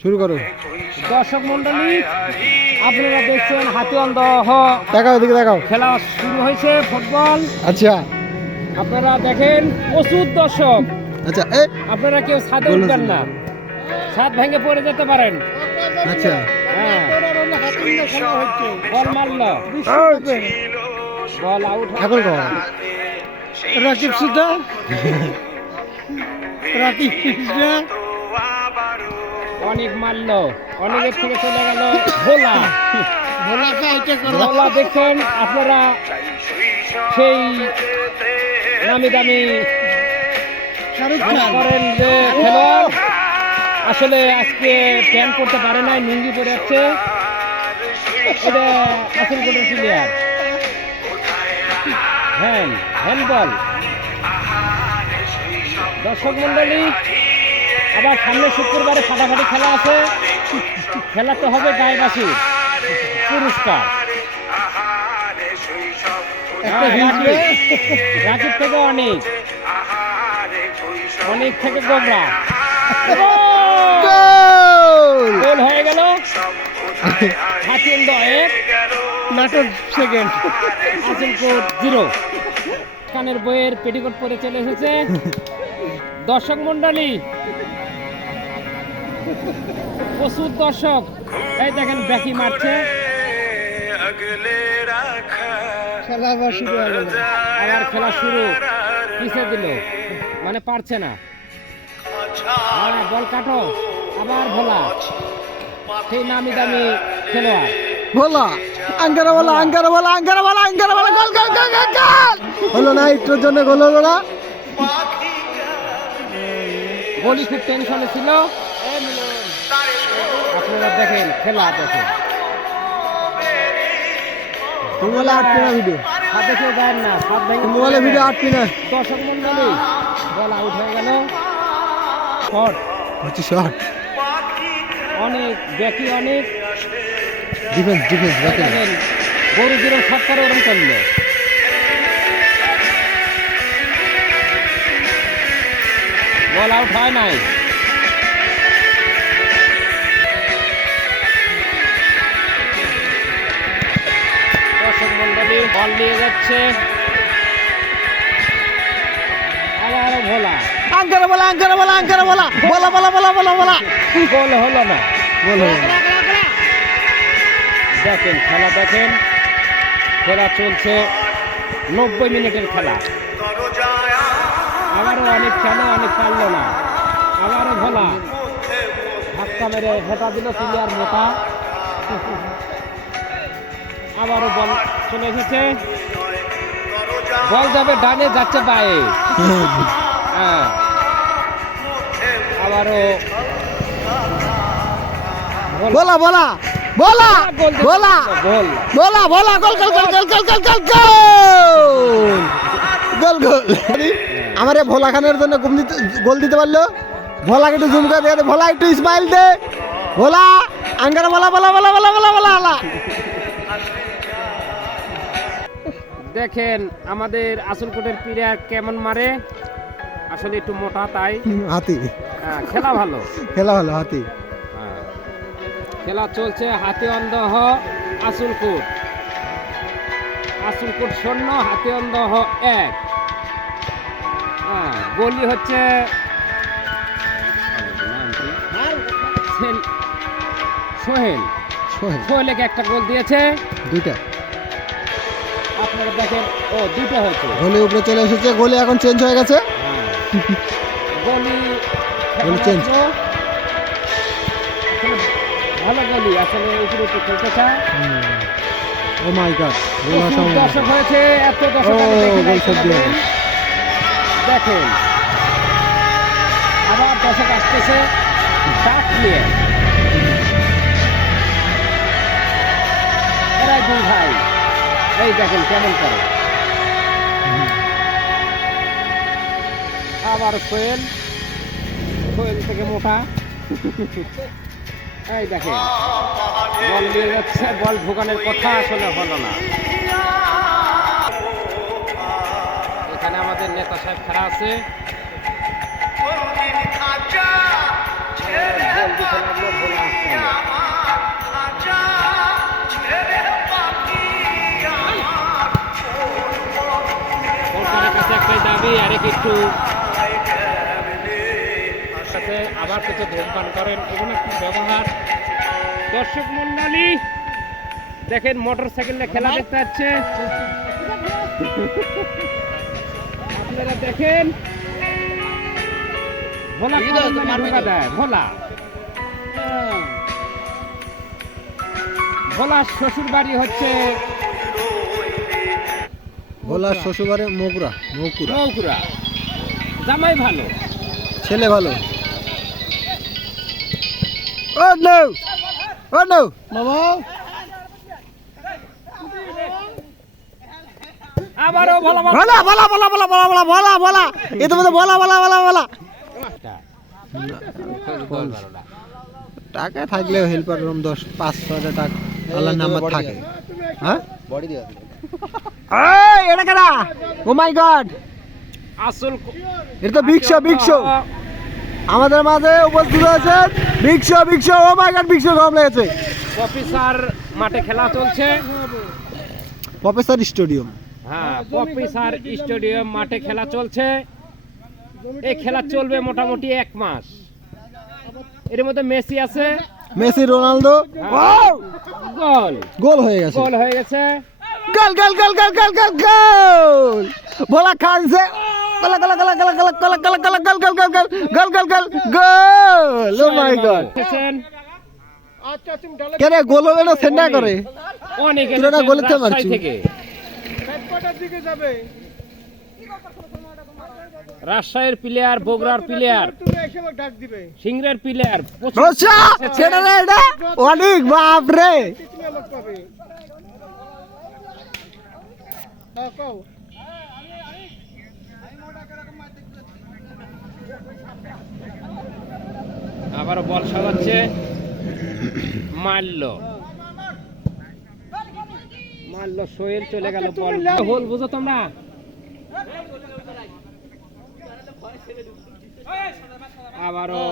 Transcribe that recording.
শুরু করো। দর্শক মন্ডলী, আপনারা দেখছেন হাতিওয়ালদহ দেখাও, এদিকে দেখাও। খেলা শুরু হয়েছে ফুটবল। আচ্ছা আপনারা দেখেন প্রচুর দর্শক। আচ্ছা, আপনারা কেউ ছাদে উঠবেন না, ছাদ ভেঙে পড়ে যেতে পারেন। আচ্ছা হ্যাঁ, বল মারল, বল আউট। এখন কর। রাকিব সুদা রাকিব সুদা অনেক মারল, অনেকের থেকে চলে গেল ভোলা। ভোলা দেখছেন আপনারা, সেই নামি দামি শাহরুখ মনে খান করেন যে খেলোয়াড় আসলে আজকে প্যান্ট করতে পারে নাই, লুঙ্গি পরে যাচ্ছে। এটা আসল কোটের প্লেয়ার। হ্যান্ডবল। দর্শক মন্ডলী, আবার সামনে শুক্রবারে ফাটাফাটি খেলা আছে। খেলাতে হবে গায়েবাসীর পুরস্কার। রাকিব থেকে অনেক থেকে গোবরা গোল হয়ে গেল। হাতিওয়ালদহ 1, নাটক সেকেন্ড। আসলকোট 0। কানের বইয়ের পেটিকোট পরে চলে এসেছে। দর্শক মন্ডলী, প্রচুর দর্শক। এই দেখেন ব্যাকি মারছে। খেলা আবার শুরু হয়ে গেল। আবার খেলা শুরু, পিছিয়ে দিল, মানে পারছে না। হ্যাঁ, বল কাটো। আবার ভোলা, সেই নামি দামি খেলোয়াড়। বলা আঙ্গারা বলা, আঙ্গারা বলা, আঙ্গারা বলা, আঙ্গারা বলা, গোল গোল গোল গোল গোল। হলো না, একটুর জন্য গোল হলো না। গোলি খুব টেনশনে ছিল। আপনারা দেখেন খেলা, দেখেন মোবাইলে আটপি না ভিডিও, সাথে কেউ যায় না, সাত ভেঙে মোবাইলে ভিডিও আটপি না। দর্শক মন্ডলী, বল আউট হয়ে গেল। শট হচ্ছে শট। অনেক ব্যাকি, অনেক ডিফেন্স ডিফেন্স দেখেন। দেখেন গরু যেরকম শট করে ওরকম করলো। বল আউট হয় নাই। দর্শক মন্ডলী, বল নিয়ে যাচ্ছে। আবারও ভোলা, আঙ্গারা বলা, আঙ্গারা বলা, আঙ্গারা বলা, বলা বলা বলা বলা বলা, গোল হলো না। গোল হলো না। দেখেন খেলা, দেখেন খেলা চলছে 90 মিনিটের খেলা। আবারও অনেক খেলা, অনেক পারলো না। আবারও ভোলা ধাক্কা মেরে ভেটা দিল, প্লেয়ার মোটা। আবারও বল চলে এসেছে, বল যাবে ডানে, যাচ্ছে বায়ে। হ্যাঁ, আবারও বলা বলা বলা গোল, বলা গোল। বলা বলা, গোল গোল গোল গোল গোল গোল গোল গোল গোল গোল। আমার এই ভোলা খানের জন্য গোল দিতে পারলো। ভোলাকে একটু জুম করে দেখে, ভোলা একটু স্মাইল দে। ভোলা আঙ্গারা বলা বলা বলা বলা বলা বলা বলা। দেখেন আমাদের আসলকোটের প্লেয়ার কেমন মারে, আসলে একটু মোটা তাই। হাতি হ্যাঁ, খেলা ভালো। খেলা ভালো, হাতি। হ্যাঁ, খেলা চলছে হাতিওয়ালদহ আসলকোট। আসলকোট 0, হাতিওয়ালদহ 1। হ্যাঁ, গোলি হচ্ছে সোহেল। সোহেলকে একটা গোল দিয়েছে। দুইটা আপনারা দেখেন, ও দুটো হয়েছে। গোলে উপরে চলে এসেছে, গোলে এখন চেঞ্জ হয়ে গেছে। গলি গোল চেঞ্জ। ভালো গলি, আসলে উপরে একটু খেলতে চায়। ও মাই গড, গোল প্রচুর আসাম। দর্শক হয়েছে, এত দর্শক ও, আমি দেখি নাই গোল শট দিয়ে কোনোদিন। দেখেন আবার দর্শক আসতেছে ডাক নিয়ে। এরাই দুই ভাই, এই দেখেন কেমন করে। আবার সোহেল থেকে মোটা। এই দেখেন বল নিয়ে যাচ্ছে, বল ঢোকানোর কথা আসলে হলো না। এখানে আমাদের নেতা সাহেব খাড়া আছে। বিড়ি আরেক একটু সাথে আবার কিছু ধূমপান করেন, এগুলো একটু ব্যবহার। দর্শক মন্ডলী দেখেন মোটর সাইকেলে খেলা দেখতে যাচ্ছে, আপনারা দেখেন ভোলা ঢোকা দেয়। ভোলার শ্বশুর বাড়ি হচ্ছে ভোলার শ্বশুরবাড়ি মকুরা। নৌকুরা। জামাই ভালো, ছেলে ভালো। ও নো, ও নো বাবা আবারও ভোলা ভোলা ভোলা ভোলা ভোলা ভোলা ভোলা ভোলা ভোলা এত মধ্যে ভোলা ভোলা ভোলা ভোলা টাকা থাকলেও হেল্পার রুম 10-5-6 টাকা আল্লাহর নাম্বার থাকে। হ্যাঁ বডি দিয়া এই এটা কারা? ও মাই গড, আসল এটা তো বিগ শো আমাদের মাঝে উপস্থিত আছেন। বিগ শো ও মাই গড, বিগ শো গরম লেগেছে। অফিসার মাঠে খেলা চলছে। প্রফেসর স্টেডিয়াম, হ্যাঁ অফিসার স্টেডিয়াম মাঠে খেলা চলছে। এই খেলা চলবে মোটামুটি 1 মাস। এর মধ্যে মেসি আছে, মেসি রোনালদো গোল গোল হয়ে গেছে, গোল হয়ে গেছে। গোল গোল গোল গোল গোল গোল গোল ভোলা খানছে গোলা গোলা গোলা গোলা গোলা গোলা গোলা গোলা গোল গোল গোল গোল গোল গোল গোল। ও মাই গড, আচ্ছা তুমি ডালে কেন গোল হবে না সেন্ডা করে? অনেকে তোরা না গোলেতে মারছিস। থেকে কটার দিকে যাবে? রাজশাহীর প্লেয়ার, বগুড়ার প্লেয়ার, তুমি এসে আমাকে ডাক দিবে। সিংড়ার প্লেয়ার। রোশা কেন রে এটা? অনেক বাপ রে। তুমি আমাকে পাবে। হ্যাঁ কও। আবারও বল সাজাচ্ছে, মারল সোহেল, চলে গেল বল। হোল বুঝো তোমরা? আবারও